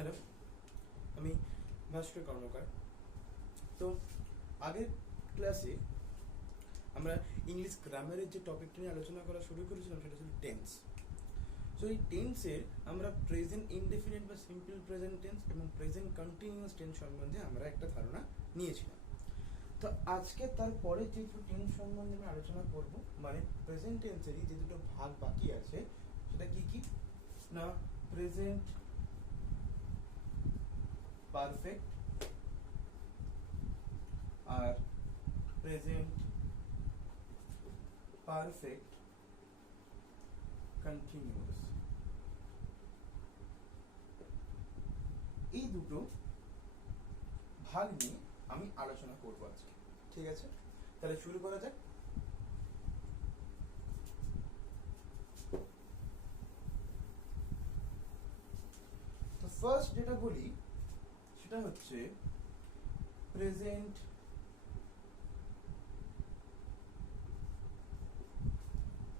Hello, আমি ভাস্কর কর্মকার। তো আগের ক্লাসে আমরা ইংলিশ গ্রামারের যে টপিকটা নিয়ে আলোচনা করা শুরু করেছিলাম সেটা ছিল টেন্স। সো এই টেন্সের আমরা প্রেজেন্ট ইনডেফিনিট বা সিম্পল প্রেজেন্ট টেন্স এবং প্রেজেন্ট কন্টিনিউয়াস টেন্স সম্বন্ধে আমরা একটা ধারণা নিয়েছিলাম। তো আজকে তারপরে যে দুটো টেন্স সম্বন্ধে আমি আলোচনা করব, মানে প্রেজেন্ট টেন্সেরই যে দুটো ভাগ বাকি আছে সেটা কি কি না, প্রেজেন্ট পারফেক্ট আর প্রেজেন্ট পারফেক্ট কন্টিনিউয়াস। এই দুটো ভাগ নিয়ে আমি আলোচনা করব আজকে। ঠিক আছে, তাহলে শুরু করা যাক। তো ফার্স্ট যেটা বলি সেটা হচ্ছে প্রেজেন্ট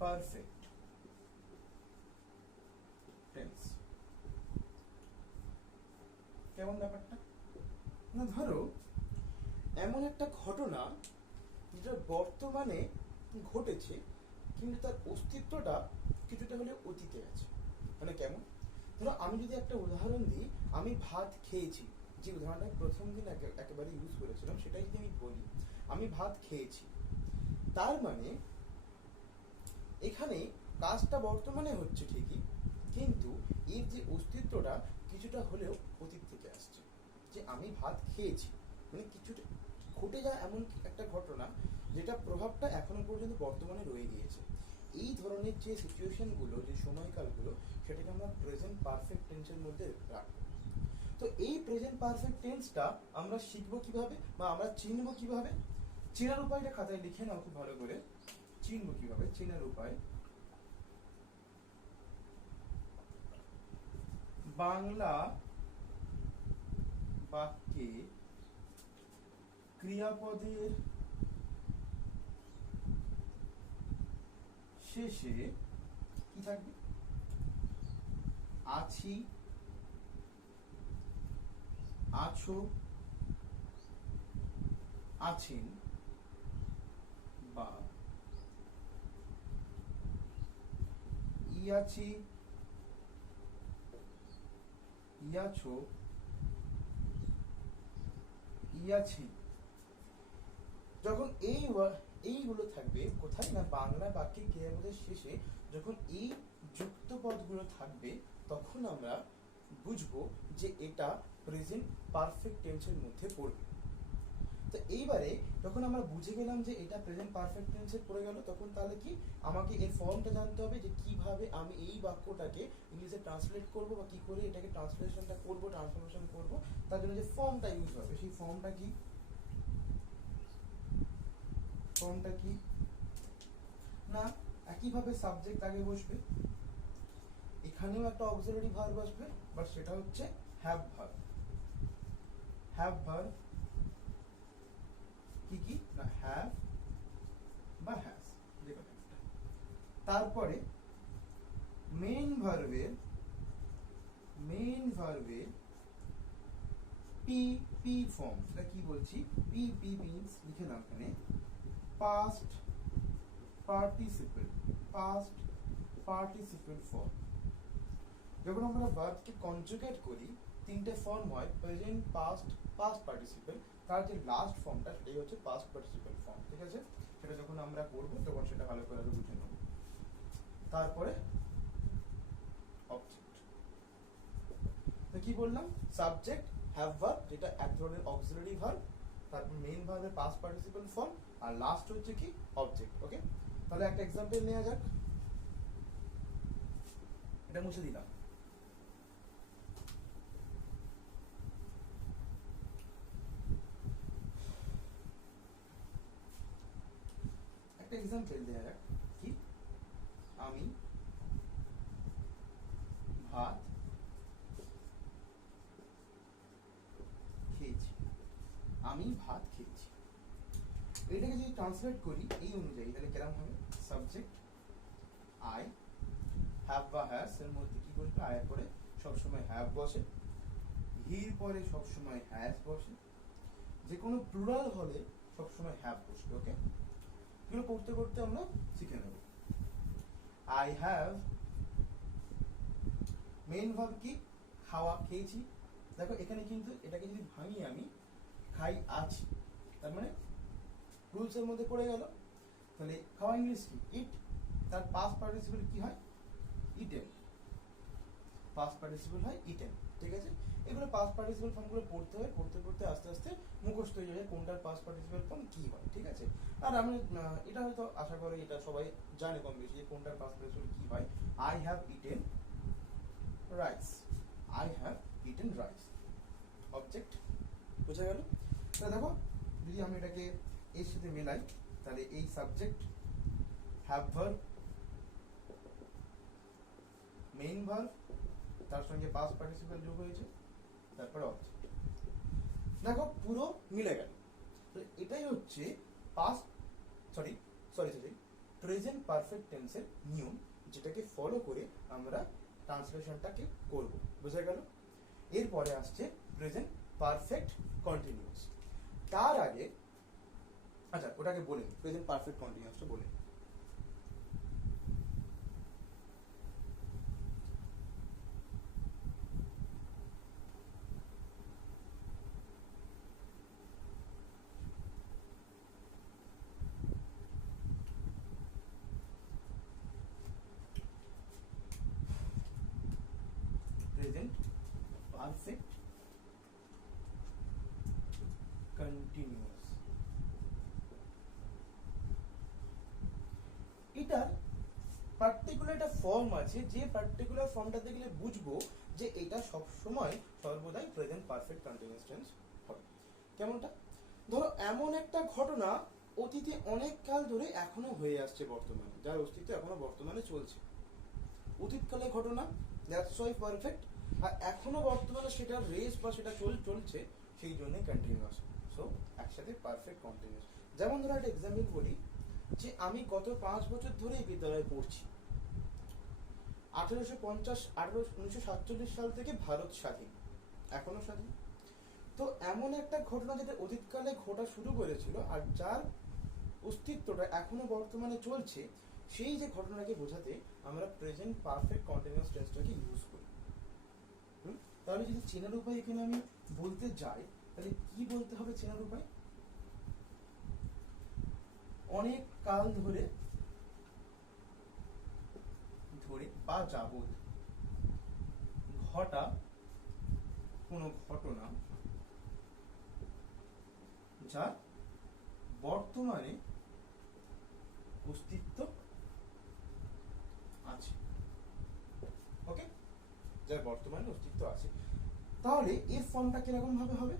পারফেক্ট টেন্স। কেমন ব্যাপারটা? না, ধরো এমন একটা ঘটনা যেটা বর্তমানে ঘটেছে কিন্তু তার অস্তিত্বটা কিছুটা হলে অতীতে আছে। মানে কেমন? ধরো আমি যদি একটা উদাহরণ দিই, আমি ভাত খেয়েছি, যে উদাহরণটা প্রথম দিন একেবারে ইউজ করেছিলাম সেটাই যদি আমি বলি, আমি ভাত খেয়েছি, তার মানে এখানে কাজটা বর্তমানে হচ্ছে ঠিকই, কিন্তু এর যে অস্তিত্বটা কিছুটা হলেও অতীত থেকে আসছে। যে আমি ভাত খেয়েছি মানে কিছুটা ঘটে যায় এমন একটা ঘটনা যেটা প্রভাবটা এখনো পর্যন্ত বর্তমানে রয়ে গিয়েছে। এই ধরনের যে সিচুয়েশনগুলো, যে সময়কালগুলো, সেটাকে আমরা প্রেজেন্ট পারফেক্ট টেন্সের মধ্যে রাখবো। তো এই প্রেজেন্ট পারফেক্ট টেন্সটা আমরা শিখবো কিভাবে বা আমরা চিনবো কিভাবে? চেনার উপায়টা খাতায় লিখে নাও খুব ভালো করে। চিনবো কিভাবে? চেনার উপায়, বাংলা বাক্যে ক্রিয়াপদের শেষে কি থাকবে? আছি, আছো, আছেন বা ইয়াছি, ইয়াছো, ইয়াছেন। যখন এইগুলো থাকবে কোথায় না, বাংলা বাক্যে ক্রিয়াপদের শেষে যখন এই যুক্ত পদগুলো থাকবে তখন আমরা বুঝবো যে এটা প্রেজেন্ট পারফেক্ট টেন্সের মধ্যে পড়বে। তো এইবারে যখন আমরা বুঝে গেলাম যে এটা প্রেজেন্ট পারফেক্ট টেন্সে পড়ে গেল, তখন তাহলে কি আমাকে এর ফর্মটা জানতে হবে যে কিভাবে আমি এই বাক্যটাকে ইংলিশে ট্রান্সলেট করব বা কি করে এটাকে ট্রান্সলেশন করব। তার জন্য যে ফর্মটা ইউজ হবে সেই ফর্মটা কি না, একইভাবে সাবজেক্ট আগে বসবে, এখানেও একটা অক্সিলারি ভার্ব আসবে, বাট সেটা হচ্ছে হ্যাভ ভার্ব। কি না, হ্যাভ বা হ্যাজ, যেকোনো একটা। তারপরে মেইন ভার্বের পি ফর্ম। সেটা কি বলছি? পি মিন্স, লিখে নাও এখানে, পাস্ট পার্টিসিপেল ফর্ম। যখন আমরা ভার্বকে কনজুগেট করি তিনটে ফর্ম হয়, প্রেজেন্ট, পাস্ট পার্টিসিপেল। তার যে লাস্ট ফর্মটা সেটাই হচ্ছে পাস্ট পার্টিসিপেল ফর্ম। ঠিক আছে, সেটা যখন আমরা করব তখন সেটা ভালো করে বুঝে নেব। তারপরে অবজেক্ট। তো কি বললাম? সাবজেক্ট, হ্যাভ ভার্ব যেটা এক ধরনের অক্সিলারি ভার্ব, তারপর মেইন ভার্বের পাস্ট পার্টিসিপেল ফর্ম, আর লাস্ট হচ্ছে কি অবজেক্ট। ওকে, তাহলে একটা এক্সাম্পল নেওয়া যাক। এটা মুছে দিলাম। একটা এক্সাম্পল দেওয়া যাক। কি? আমি ভাত খেয়েছি। এটাকে যদি ট্রান্সলেট করি এই অনুযায়ী, তাহলে কেমন হবে? সাবজেক্ট আই, হ্যাভ বা হ্যাজ এর মধ্যে কি বসবে? আয়ের পরে সবসময় হ্যাভ বসে, হির পরে সবসময় হ্যাজ বসে, যে কোনো প্লুরাল হলে সবসময় হ্যাভ বসবে। ওকে, এগুলো করতে করতে আমরা শিখে নেব। আই হ্যাভ, মেইন ভার্ব কি? খাওয়া, খেয়েছি। দেখো এখানে কিন্তু এটাকে যদি ভাঙি আমি, খাই আছি, তার মানে রুলস এর মধ্যে পড়ে গেল। তাহলে খাওয়া ইংলিশ কি? ইট। তার পাস্ট পার্টিসিপল কি হয়? ইটেন। পাস্ট পার্টিসিপল হয় ইটেন। ঠিক আছে, এগুলো পাস্ট পার্টিসিপল ফর্মগুলো পড়তে হয়, পড়তে পড়তে আস্তে আস্তে মুখস্থ হয়ে যাবে কোনটার পাস্ট পার্টিসিপল ফর্ম কি হয়। ঠিক আছে, আর আমি এটা হয়তো আশা করি এটা সবাই জানে কম বেশি যে কোনটার পাস্ট পার্টিসিপল কি হয়। I have eaten rice. I have eaten rice, object. বোঝা গেল? তাহলে দেখো যদি আমি এটাকে এর সাথে মেলাই, তাহলে এই subject, have verb, main verb, তার সঙ্গে পাস্ট পার্টিসিপল যোগ হয়েছে, তারপরে অবজেক্ট। দেখো পুরো মিলে গেল। তো এটাই হচ্ছে past sorry sorry sorry present perfect টেন্সের নিয়ম, যেটাকে ফলো করে আমরা ট্রান্সলেশনটাকে করব। বোঝা গেল? এরপরে আসছে প্রেজেন্ট পারফেক্ট কন্টিনিউয়াস। তার আগে আচ্ছা ওটাকে বলে প্রেজেন্ট পারফেক্ট কন্টিনিউয়াসটা বলে। প্রেজেন্ট পারফেক্ট কন্টিনিউয়াস, এটার পার্টিকুলার একটা ফর্ম আছে, যে পার্টিকুলার ফর্মটা দেখলে বুঝবো যে এটা সব সময় সর্বদাই প্রেজেন্ট পারফেক্ট কন্টিনিউয়াস টেন্স হবে। কেমনটা? ধরো এমন একটা ঘটনা অতীতে অনেক কাল ধরে এখনো হয়ে আসছে বর্তমানে, যার অস্তিত্ব এখনো বর্তমানে চলছে। অতীতকালে ঘটনা, দ্যাটস ওয়াই পারফেক্ট, আর এখনো বর্তমানে সেটা রেস বা সেটা চলছে, সেই জন্যই কন্টিনিউয়াস। সো একসাথে পারফেক্ট কন্টিনিউয়াস। যেমন ধরো একটা এক্সাম্পল বলি, যে আমি গত 5 বছর ধরে এই বিদ্যালয়ে পড়ছি। 1947 সাল থেকে ভারত স্বাধীন, এখনো স্বাধীন। তো এমন একটা ঘটনা যেটা অতীতকালে ঘটা শুরু করেছিল আর যার অস্তিত্বটা এখনো বর্তমানে চলছে, সেই যে ঘটনাকে বোঝাতে আমরা প্রেজেন্ট পারফেক্ট কন্টিনিউয়াস টেন্সটাকে ইউজ করি। তাহলে যদি চেনার উপায় এখানে আমি বলতে যাই, তাহলে কি বলতে হবে চেনার উপায়? অনেক কাল ধরে বা যাবত ঘটা কোনো ঘটনা যা বর্তমানে অস্তিত্ব আছে। ওকে, যার বর্তমানে অস্তিত্ব আছে। তাহলে এর ফর্মটা কিরকম ভাবে হবে?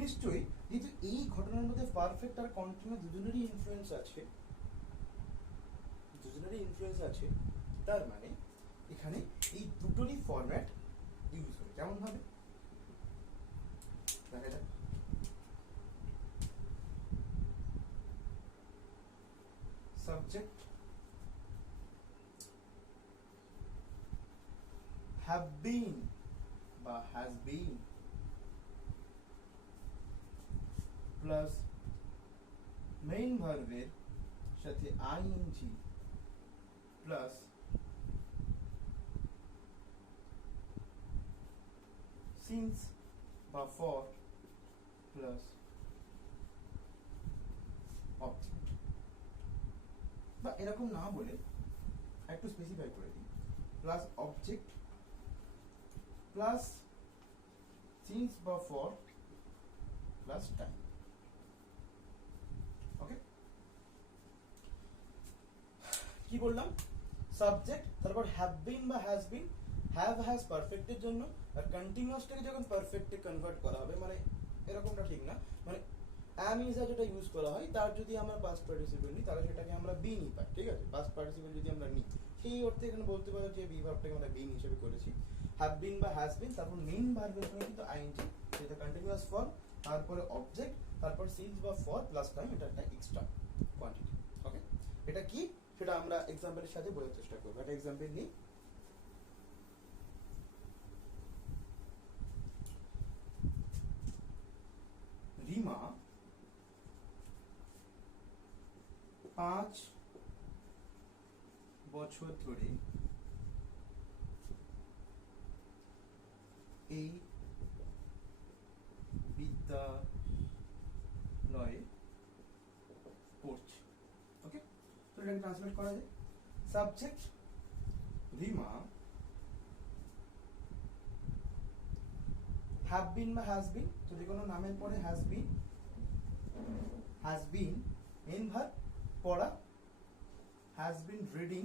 নিশ্চয়ই, যেহেতু এই ঘটনার মধ্যে পারফেক্ট আর কন্টিনিউয়াস দুজনেরই ইনফ্লুয়েন্স আছে, তার মানে এখানে এই দুটোরই ফরম্যাট ইউজ হবে। কেমন ভাবে দেখা যাক। সাবজেক্ট have been বা has been প্লাস মেইন ভার্বের সাথে আইএনজি প্লাস সিন্স বা ফর প্লাস অবজেক্ট। বা এরকম না বলে একটু স্পেসিফাই করে দিই, প্লাস অবজেক্ট প্লাস সিন্স বা ফর প্লাস টাইম। ওকে, কি বললাম? সাবজেক্ট, তারপর হ্যাভ বিন বা হ্যাজ বিন, হ্যাভ হ্যাজ পারফেক্টের জন্য, আর কন্টিনিউয়াসটাকে যখন পারফেক্টে কনভার্ট করা হবে, মানে এরকমটা ঠিক না, মানে am is যেটা ইউজ করা হয় তার যদি আমরা পাস্ট পার্টিসিপল নিই তাহলে সেটাকে আমরা বিন ই পাই। ঠিক আছে, পাস্ট পার্টিসিপল যদি আমরা নিই সেই অর্থে এখানে বলতে পারো যে বি ভার্বটাকে আমরা বিন হিসেবে করেছি। হ্যাভ বিন বা হ্যাজ বিন, তারপর মেইন ভার্বের সঙ্গে কিন্তু আইএনজি, সেটা কন্টিনিউয়াস ফর্ম, তারপরে অবজেক্ট, তারপর সিন্স বা ফর প্লাস টাইম, এটা একটা এক্সট্রা কোয়ান্টিটি। ওকে, এটা কি সেটা আমরা এক্সাম্পলের সাথে বোঝার চেষ্টা করবো। একটা এক্সাম্পল নিই। রিমা 5 বছর ধরে এই বিদ্যালয়ে পড়ছে। ওকে, তো এটাকে ট্রান্সলেট করা যায়। সাবজেক্ট রিমা হ্যাভ বিন বা হ্যাজ বিন, যদি কোনো নামের পরে হ্যাজ বিন মেন ভার্ব পড়া, হ্যাজ বিন রিডিং।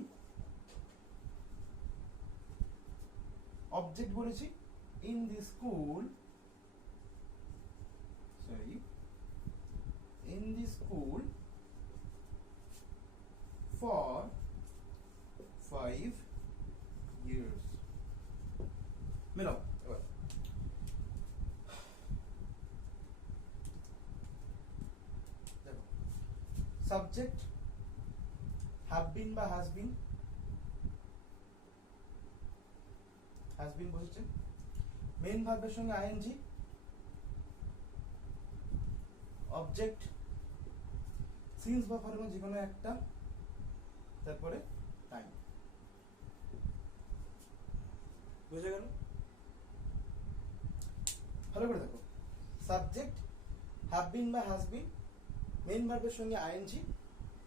অবজেক্ট বলেছি in the school, for 5 years. মেলাও এবার। দেখো, সাবজেক্ট হ্যাভ বিন বা হ্যাজ বিন বসেছে, মেইন ভার্বের সঙ্গে আইএনজি, অবজেক্ট সিন্স বা ভার্ব যে কোনো একটা, তারপরে টাইম। বুঝে গেল? ভালো করে দেখো, সাবজেক্ট হ্যাভ বিন বা হ্যাজ বিন, মেইন ভার্বের সঙ্গে আইএনজি,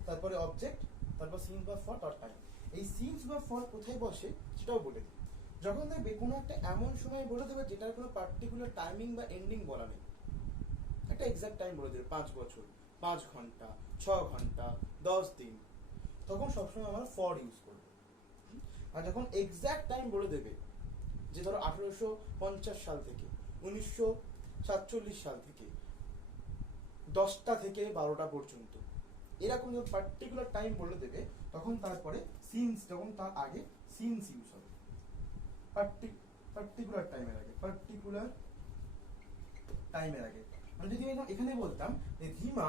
তারপরে অবজেক্ট, তারপর সিন্স বা ফর আর টাইম। এই সিন্স বা ফর কোথায় বসে সেটাও বলে দিই। যখন দেখবে কোনো একটা এমন সময় বলে দেবে যেটার কোনো পার্টিকুলার টাইমিং বা এন্ডিং বলা নেই, একটা এক্সাক্ট টাইম বলে দেবে, 5 বছর, 5 ঘন্টা, 6 ঘন্টা, 10 দিন, তখন সবসময় আমরা ফর ইউজ করবো। আর যখন এক্সাক্ট টাইম বলে দেবে, যে ধরো 1850 সাল থেকে 1947 সাল থেকে 10টা থেকে 12টা পর্যন্ত, এরকম যখন পার্টিকুলার টাইম বলে দেবে, তখন তারপরে সিন্স, তখন তার আগে সিন্স ইউজ হবে। পার্টিকুলার টাইমের আগে, মানে যদি এখানে বলতাম যে রিমা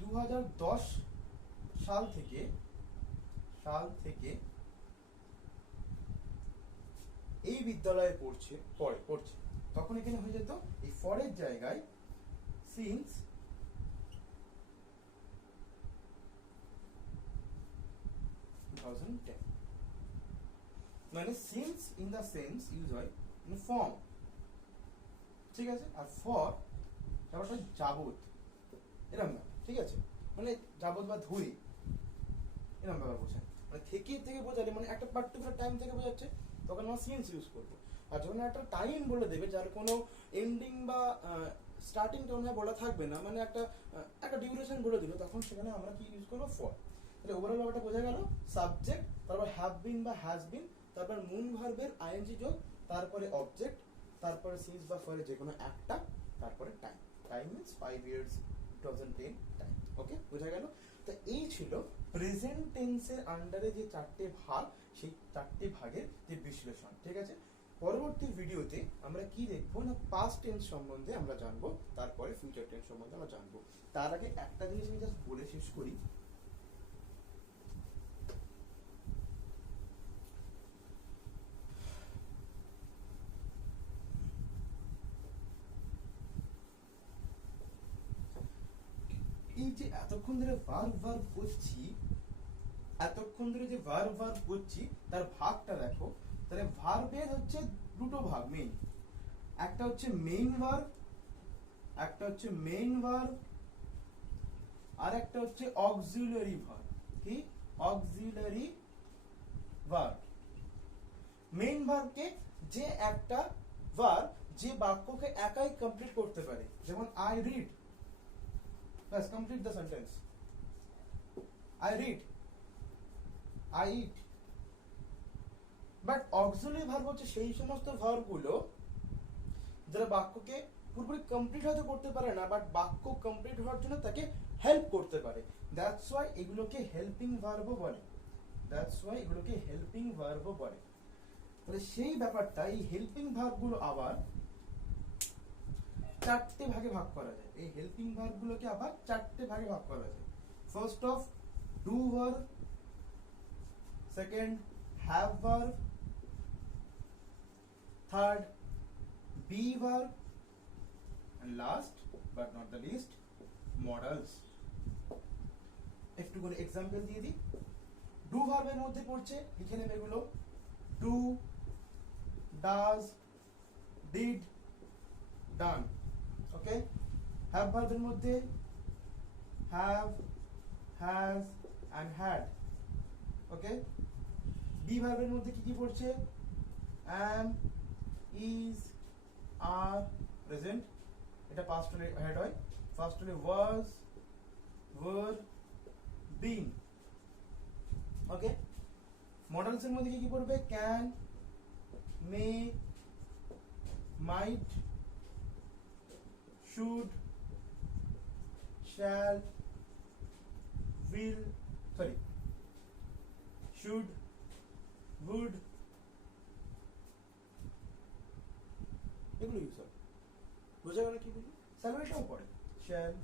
2010 সাল থেকে এই বিদ্যালয়ে পড়ছে, তখন এখানে হয়ে যেত এই ফরের জায়গায় সিন্স 2010, মানে since in the sense use হয় মানে ফর্ম, ঠিক আছে। আর ফর ব্যাপারটা যাবত, এরকম না, ঠিক আছে, মানে যাবত বা ধরে এরকম ব্যাপার বোঝায়, মানে থেকে বোঝালে মানে একটা পার্টিকুলার টাইম থেকে বোঝাচ্ছে, তখন আমরা সিন্স ইউজ করবো। আর যখন একটা টাইম বলে দেবে যার কোনো এন্ডিং বা স্টার্টিং টোনে বলা থাকবে না, মানে একটা ডিউরেশন বলে দিল, তখন সেখানে আমরা কি ইউজ করবো? ফর। তাহলে ওভারঅল ব্যাপারটা বোঝা গেল, সাবজেক্ট, তারপর হ্যাভ বিন বা হ্যাজ বিন, তারপর মুন ভার্বের আইএনজি যোগ, তারপরে অবজেক্ট, তারপরে সিন্স বা ফরে যে কোনো একটা, তারপরে টাইম মিন্স 5 years 2010 টাইম। ওকে, বোঝা গেল? তো এই ছিল প্রেজেন্ট টেন্সের আন্ডারে যে 4টে ভাগ, সেই 4টে ভাগের যে বিশ্লেষণ, ঠিক আছে। পরবর্তী ভিডিওতে আমরা কি দেখবো না, পাস্ট টেন্স সম্বন্ধে আমরা জানবো, তারপরে ফিউচার টেন্স সম্বন্ধে আমরা জানবো। তার আগে একটা জিনিস আমি জাস্ট বলে শেষ করি, এই যে এতক্ষণ ধরে ভার্ব করছি, তার ভাগটা দেখো। তাহলে ভার্বের হচ্ছে দুটো ভাগ মেইন, একটা হচ্ছে মেইন ভার্ব, আর একটা হচ্ছে অক্সিলারি ভার্ব। কি? Auxiliary verb. মেইন ভার্বকে যে একটা ভার্ব যে বাক্যকে একাই কমপ্লিট করতে পারে, যেমন I read, Let's complete the sentence. I read, I eat. But auxiliary verb হচ্ছে সেই সমস্ত ভার্ব গুলো যারা বাক্যকে পুরোপুরি কমপ্লিট হয়তো করতে পারে না, বাট বাক্য কমপ্লিট হওয়ার জন্য তাকে হেল্প করতে পারে। দ্যাটস ওয়াই এগুলোকে হেল্পিং ভার্বও বলে। তাহলে সেই ব্যাপারটা, এই হেল্পিং ভার্ব গুলো আবার 4টে ভাগে ভাগ করা যায়। এই হেল্পিং ভার্ব গুলোকে আবার 4টে ভাগে ভাগ করা যায়। First of do verb, second have verb, third be verb, and last but not the least modals. একটু করে এক্সাম্পল দিয়ে দিই। ডু ভার্বের মধ্যে পড়ছে, লিখে নেবে এগুলো, do, does, did, done. Okay, have ভার্বের মধ্যে have, has and had। Okay, be ভার্বের মধ্যে কি কি পড়ছে? am, is, are, present, এটা past হলে had হয়, first হলে was, were, been। Okay, modals এর মধ্যে কি কি পড়বে? can, may, might, should, shall, will, sorry, should, would, এগুলো ইউজ হয়। বোঝা গেল কি বলি? স্যালারিটাও পড়ে, shall,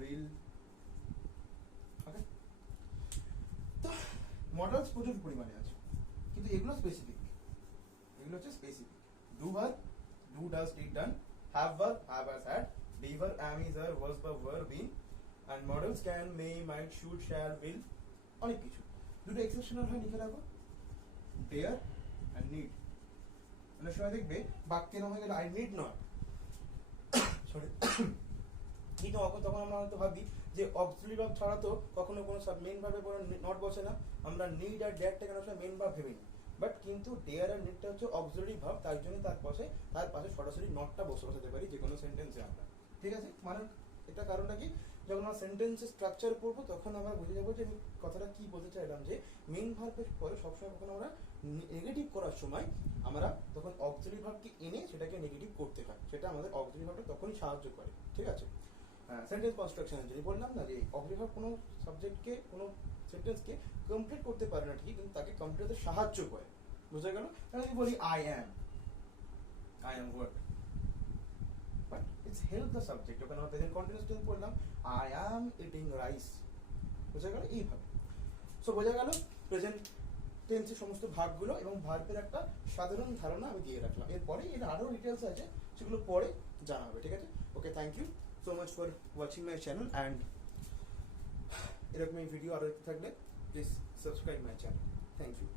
will। ওকে, তো মডেলস প্রচুর পরিমাণে আছে, কিন্তু এগুলো স্পেসিফিক, এগুলো হচ্ছে specific. Do verb, do, does, did, done. Have verb, have, has, had. Be verb, am, is, are, was, verb, were, been। and models can, may, might, should, shall, will, অনেক কিছু। দুটো এক্সেপশনাল হয়, লিখে রাখো, dare and need। অনেক সময় দেখবে বাক্যে না হয়ে গেলে আই নিড নট, সরি, কিন্তু তখন আমরা হয়তো ভাবি যে অক্সিলারি ভার্ব ছাড়া তো কখনো কোনো মেইন ভার্বে পরে নট বসে না, আমরা নিড আর ডেয়ারটাকে অনেক সময় মেইন ভার্ব ভেবে নিই। বাট কিন্তু ডেয়ার আর নিডটা হচ্ছে অক্সিলারি ভার্ব, তার জন্য তার পাশে সরাসরি নটটা বসাতে পারি যে কোনো সেন্টেন্সে আমরা। ঠিক আছে, মানে এটা কারণটা কি, যখন আমরা সেন্টেন্সের স্ট্রাকচার পড়বো তখন আমরা বুঝে যাবো যে আমি কথাটা কি বলতে চাইলাম, যে মেইন ভার্বের পরে সবসময় কখন আমরা নেগেটিভ করার সময় আমরা তখন অক্সিলারি ভার্বকে এনে সেটাকে নেগেটিভ করতে হয়, সেটা আমাদের অক্সিলারি ভার্বটা তখনই সাহায্য করে। ঠিক আছে, সেন্টেন্স কনস্ট্রাকশন যদি বললাম না যে অক্সিলারি ভার্ব কোনো সাবজেক্টকে, কোনো সেন্টেন্সকে কমপ্লিট করতে পারে না ঠিকই, কিন্তু তাকে কমপ্লিট করতে সাহায্য করে। বুঝা গেল? আমি যদি বলি I am what, but it's help the subject। ওখানে আমরা প্রেজেন্ট কন্টিনিউয়াস টেন্স পড়লাম, আই অ্যাম ইটিং রাইস। বুঝা গেল? এইভাবে। সো বোঝা গেল প্রেজেন্ট টেন্সের সমস্ত ভাগগুলো এবং ভার্বের একটা সাধারণ ধারণা আমি দিয়ে রাখলাম। এরপরে এর আরো ডিটেলস আছে, সেগুলো পরে জানা হবে। ঠিক আছে, okay, thank you so much for watching my channel. And এরকম এই ভিডিও আরো থাকলে please subscribe my channel. Thank you.